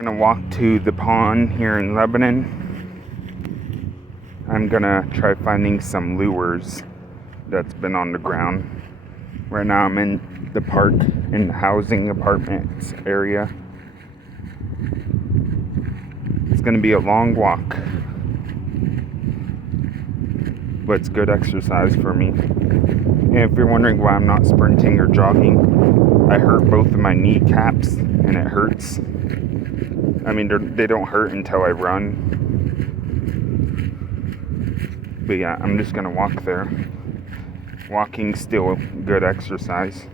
Gonna walk to the pond here in Lebanon. I'm gonna try finding some lures that's been on the ground. Right now I'm in the park in the housing apartments area. It's gonna be a long walk, but it's good exercise for me. And if you're wondering why I'm not sprinting or jogging, I hurt both of my kneecaps and it hurts. I mean, they don't hurt until I run. But yeah, I'm just gonna walk there. Walking's still good exercise.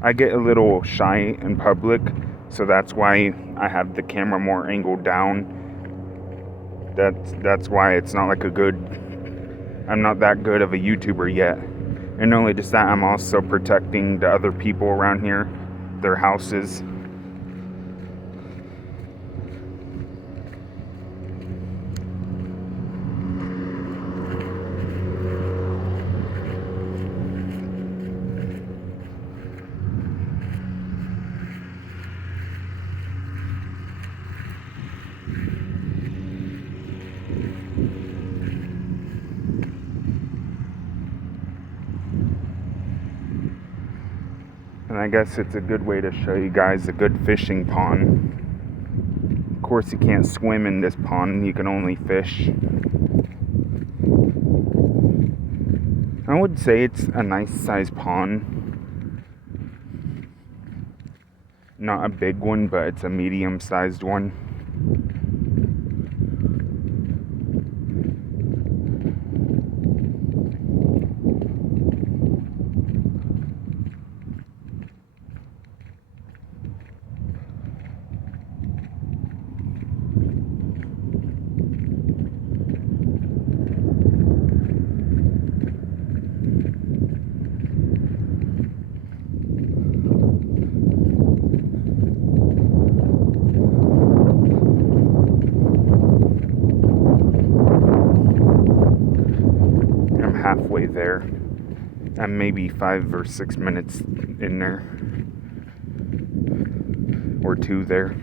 I get a little shy in public, so that's why I have the camera more angled down. That's why it's not like I'm not that good of a YouTuber yet. And not only just that, I'm also protecting the other people around here, their houses. And I guess it's a good way to show you guys a good fishing pond. Of course, you can't swim in this pond, you can only fish. I would say it's a nice sized pond. Not a big one, but it's a medium sized one. I'm halfway there. I'm maybe 5 or 6 minutes in there. Or 2 there.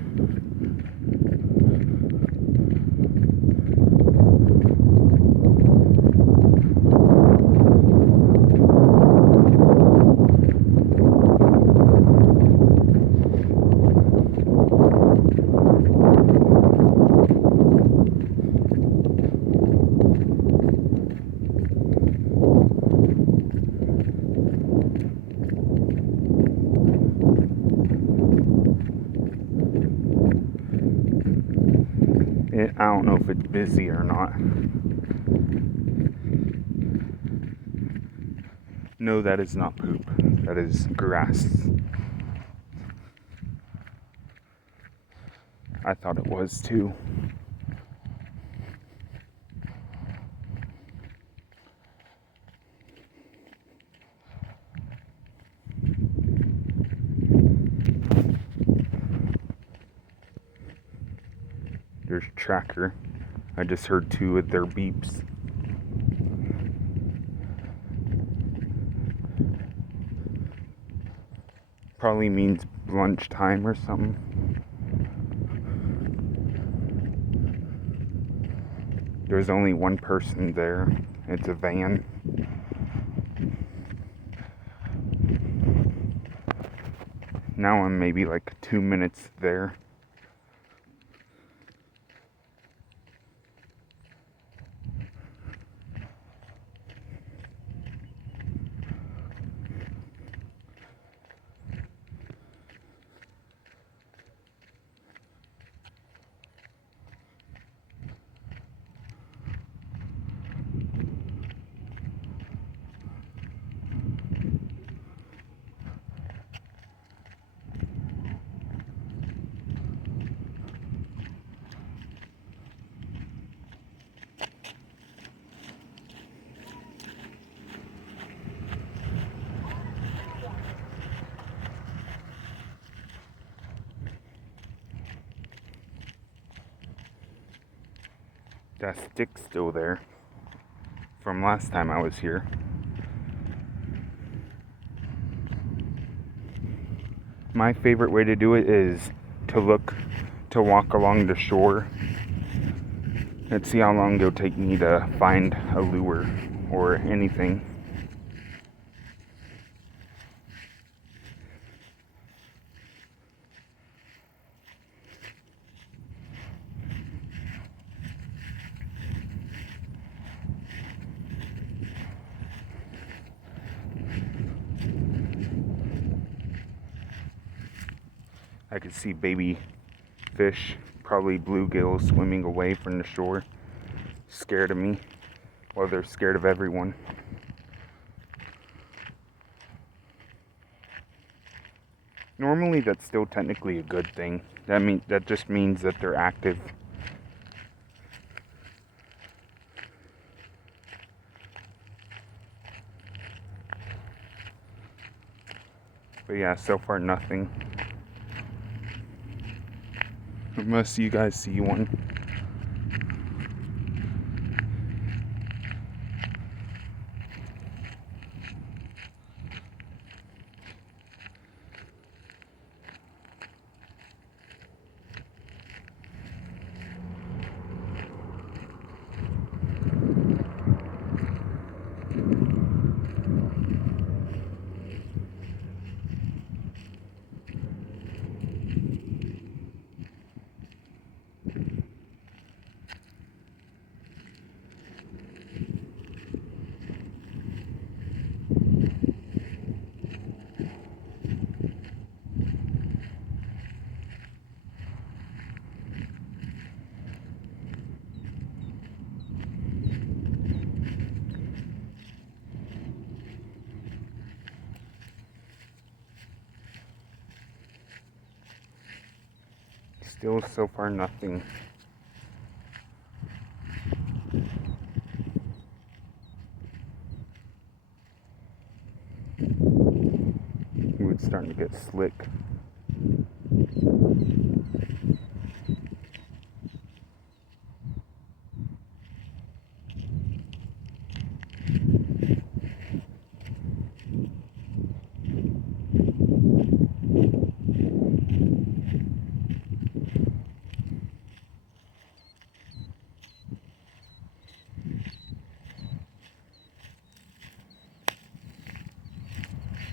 I don't know if it's busy or not. No, that is not poop. That is grass. I thought it was too. There's Tracker. I just heard 2 of their beeps. Probably means lunchtime or something. There's only one person there. It's a van. Now I'm maybe like 2 minutes there. That stick's still there. from last time I was here. My favorite way to do it is to walk along the shore and see how long it'll take me to find a lure or anything. I could see baby fish, probably bluegills, swimming away from the shore, scared of me. Well, they're scared of everyone. Normally, that's still technically a good thing. That just means that they're active. But yeah, so far nothing. Unless you guys see one. Still so far nothing. Ooh, it's starting to get slick.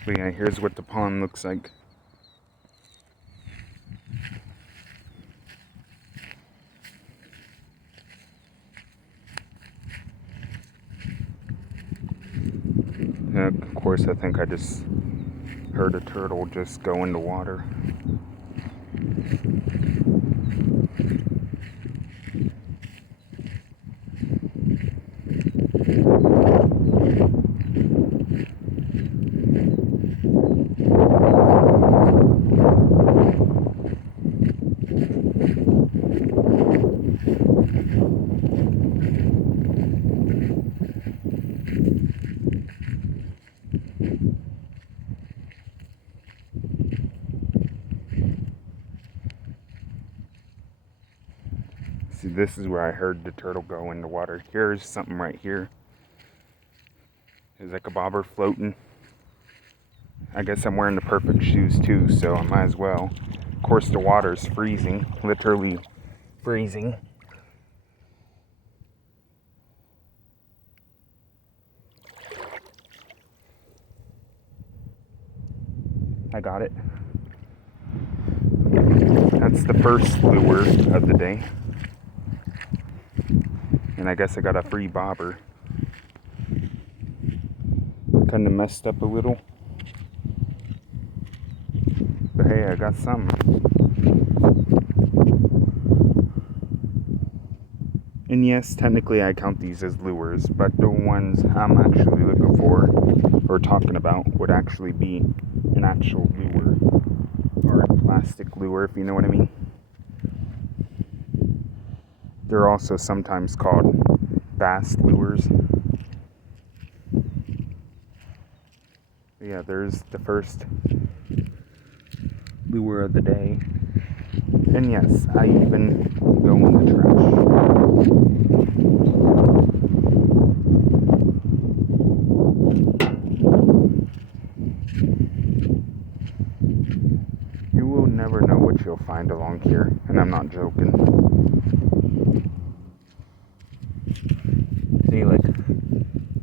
But yeah, here's what the pond looks like. Of course, I think I just heard a turtle just go in the water. See, this is where I heard the turtle go in the water. Here's something right here. There's like a bobber floating. I guess I'm wearing the perfect shoes too, so I might as well. Of course, the water's freezing, literally freezing. I got it. That's the first lure of the day. And I guess I got a free bobber. Kind of messed up a little. But hey, I got some. And yes, technically I count these as lures, but the ones I'm actually looking for or talking about would actually be an actual lure. Or a plastic lure, if you know what I mean. They're also sometimes called bass lures. Yeah, there's the first lure of the day. And yes, I even go in the trash. you'll find along here, and I'm not joking. See, like,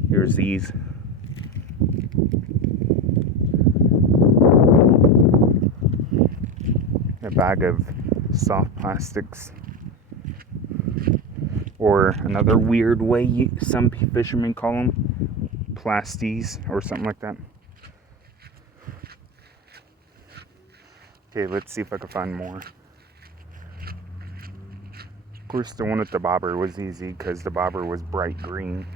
here's these. A bag of soft plastics. Or another weird way some fishermen call them, plasties or something like that. Okay, let's see if I can find more. Of course, the one with the bobber was easy because the bobber was bright green.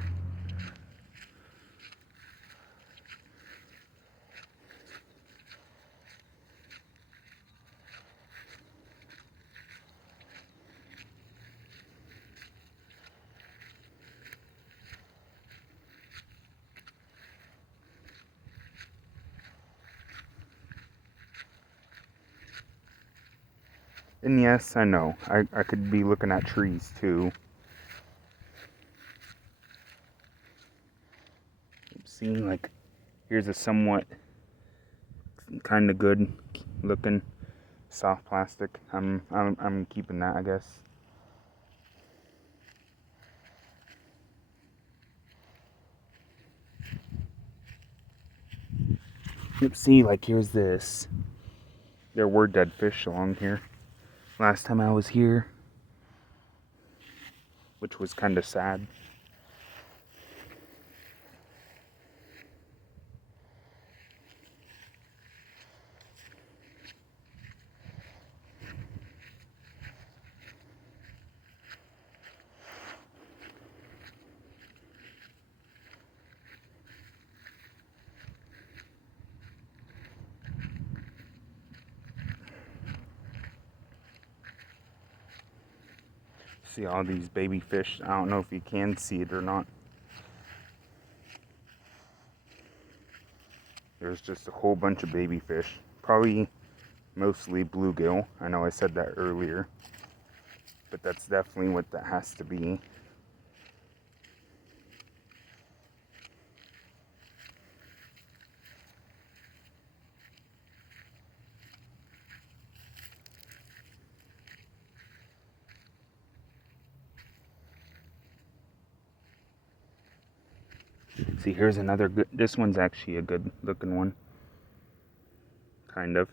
And yes, I know, I could be looking at trees too. See, like, here's a somewhat kind of good looking soft plastic. I'm keeping that, I guess. Yep, see, like, here's this. There were dead fish along here last time I was here, which was kind of sad. See all these baby fish. I don't know if you can see it or not. There's just a whole bunch of baby fish. Probably mostly bluegill. I know I said that earlier, but that's definitely what that has to be. See, here's another good, this one's actually a good looking one. Kind of.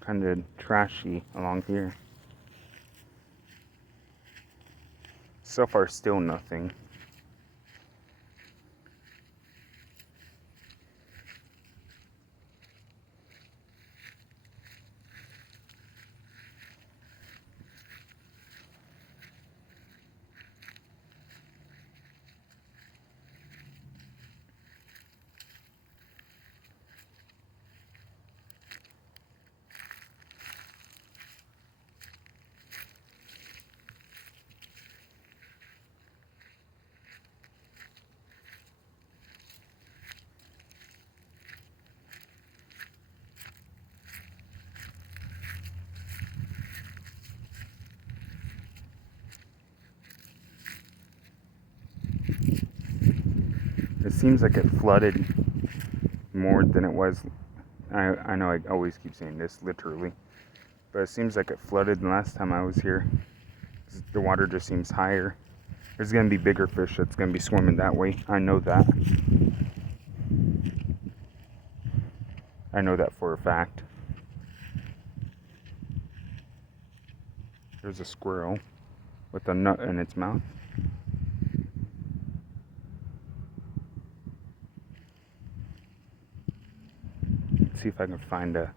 Kind of trashy along here. So far, still nothing. It seems like it flooded more than it was. I know I always keep saying this, literally. But it seems like it flooded the last time I was here. The water just seems higher. There's going to be bigger fish that's going to be swimming that way. I know that. I know that for a fact. There's a squirrel with a nut in its mouth. Let's see if I can find a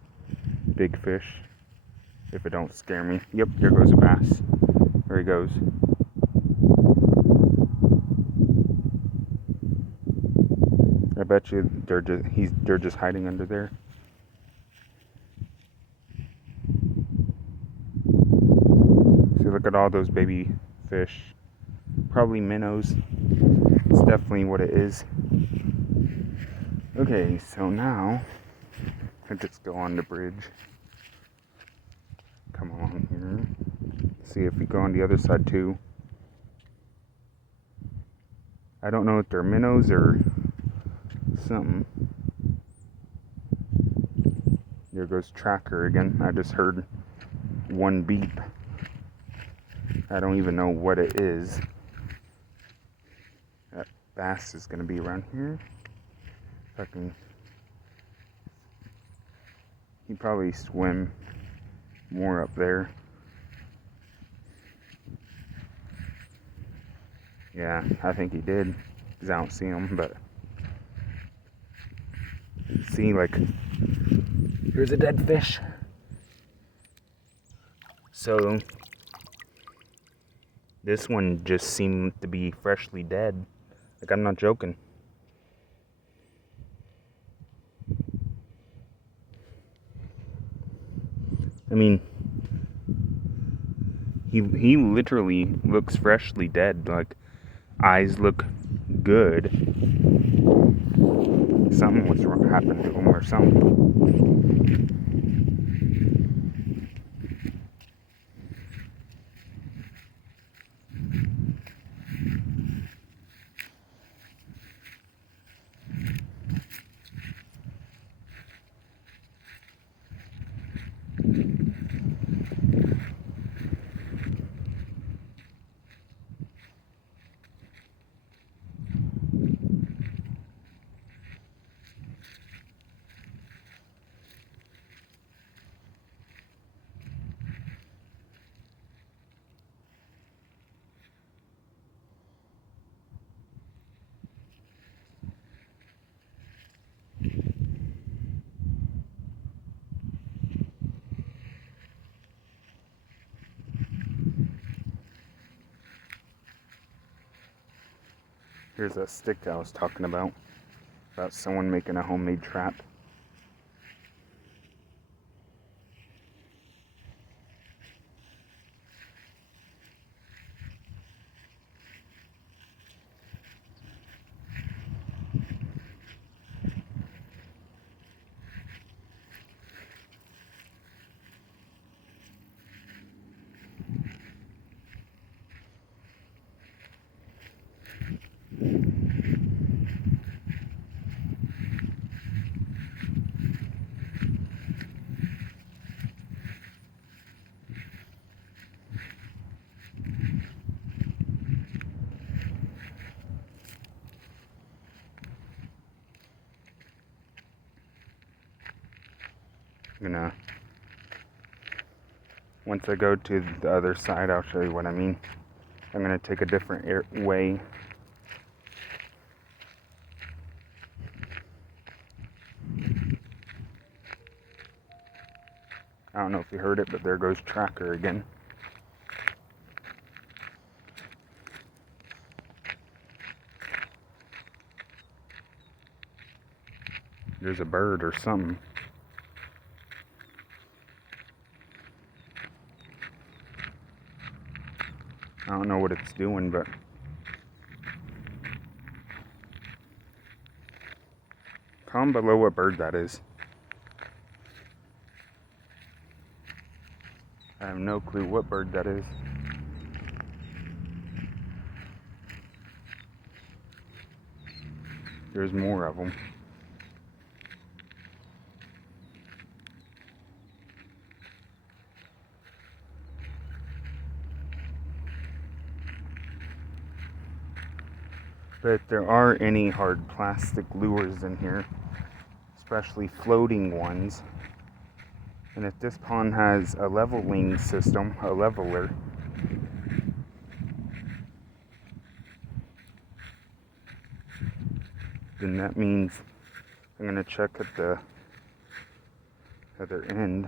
big fish. If it don't scare me. Yep, here goes a bass. There he goes. bet you they're just hiding under there. See, look at all those baby fish. Probably minnows. It's definitely what it is. Okay, so now I just go on the bridge. Come on here. See if we go on the other side too. I don't know if they're minnows or something. There goes Tracker again. I just heard one beep. I don't even know what it is. That bass is gonna be around here. If I can. He probably swim more up there. Yeah, I think he did. Because I don't see him, but see, like, here's a dead fish. So this one just seemed to be freshly dead. Like, I'm not joking. I mean, he literally looks freshly dead. Like, eyes look good. Something was happened to him or something. Here's that stick I was talking about someone making a homemade trap. Once I go to the other side, I'll show you what I mean. I'm gonna take a different way. I don't know if you heard it, but there goes Tracker again. There's a bird or something. I don't know what it's doing, but comment below what bird that is. I have no clue what bird that is. There's more of them. But if there are any hard plastic lures in here, especially floating ones, and if this pond has a leveling system, a leveler, then that means I'm going to check at the other end.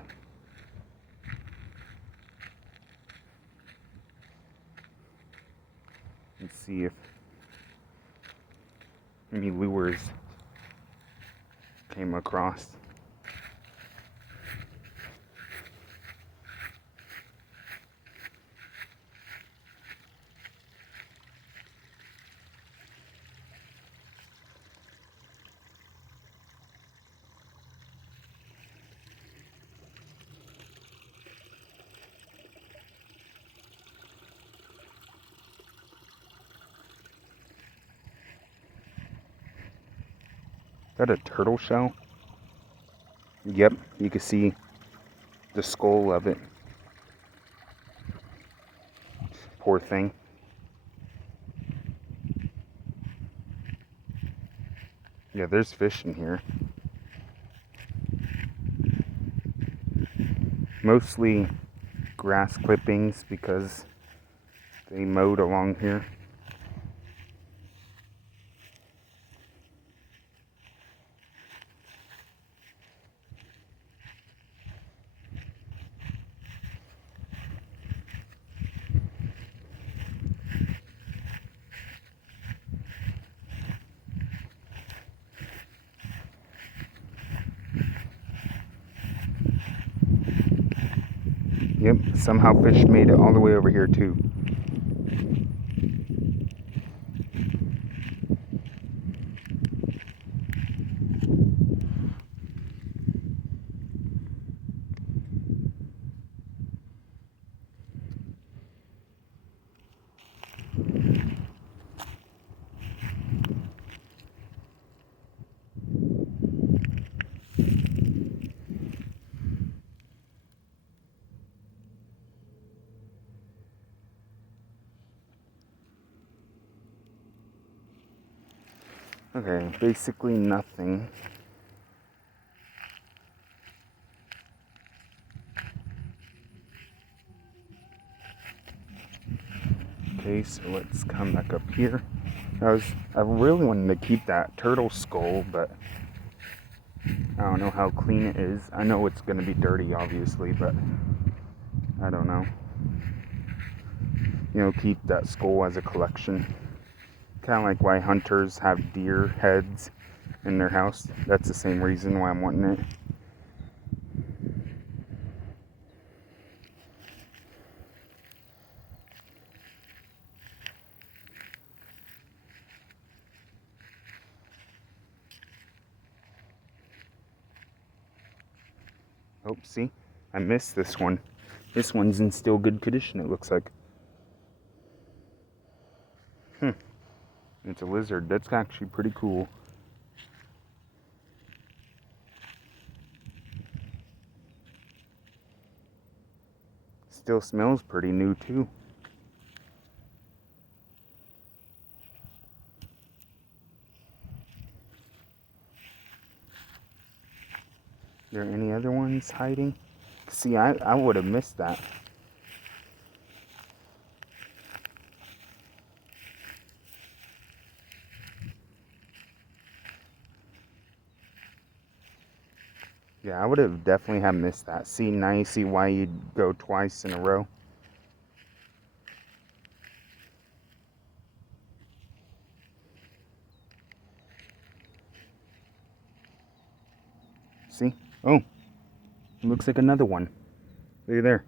And see if any lures came across. Is that a turtle shell? Yep, you can see the skull of it. Poor thing. Yeah, there's fish in here. Mostly grass clippings because they mowed along here. Yep, somehow fish made it all the way over here too. Okay, basically nothing. Okay, so let's come back up here. I really wanted to keep that turtle skull, but I don't know how clean it is. I know it's gonna be dirty, obviously, but I don't know. You know, keep that skull as a collection. Kind of like why hunters have deer heads in their house. That's the same reason why I'm wanting it. Oh, see? I missed this one. This one's in still good condition, it looks like. It's a lizard. That's actually pretty cool. Still smells pretty new, too. Are there any other ones hiding? See, I would have missed that. Yeah, I would have definitely have missed that. See, now you see why you'd go twice in a row. See? Oh, it looks like another one. Look at there.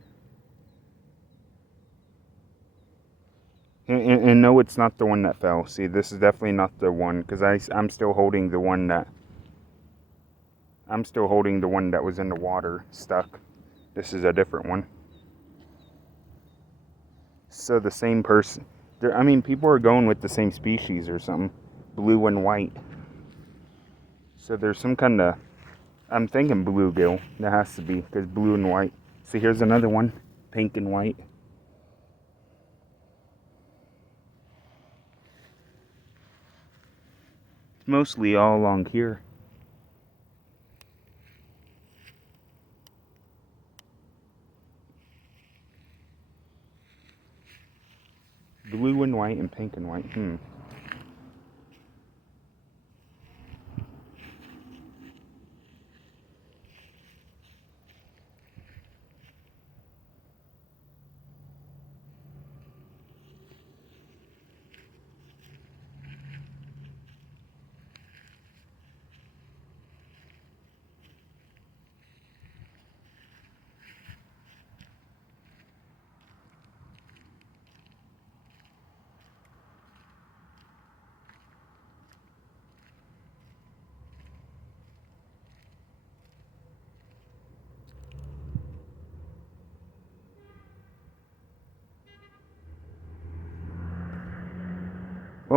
And no, it's not the one that fell. See, this is definitely not the one, because I'm still holding the one that... I'm still holding the one that was in the water, stuck. This is a different one. So the same person... I mean, people are going with the same species or something. Blue and white. So there's some kind of... I'm thinking bluegill. That has to be, because blue and white. See, here's another one. Pink and white. Mostly all along here. Blue and white and pink and white.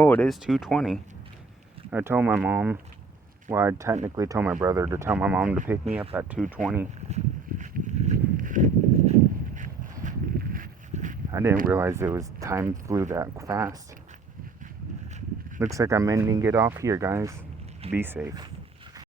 Oh, it is 2:20. I told my mom, well, I technically told my brother to tell my mom to pick me up at 2:20. I didn't realize time flew that fast. Looks like I'm ending it off here, guys. Be safe.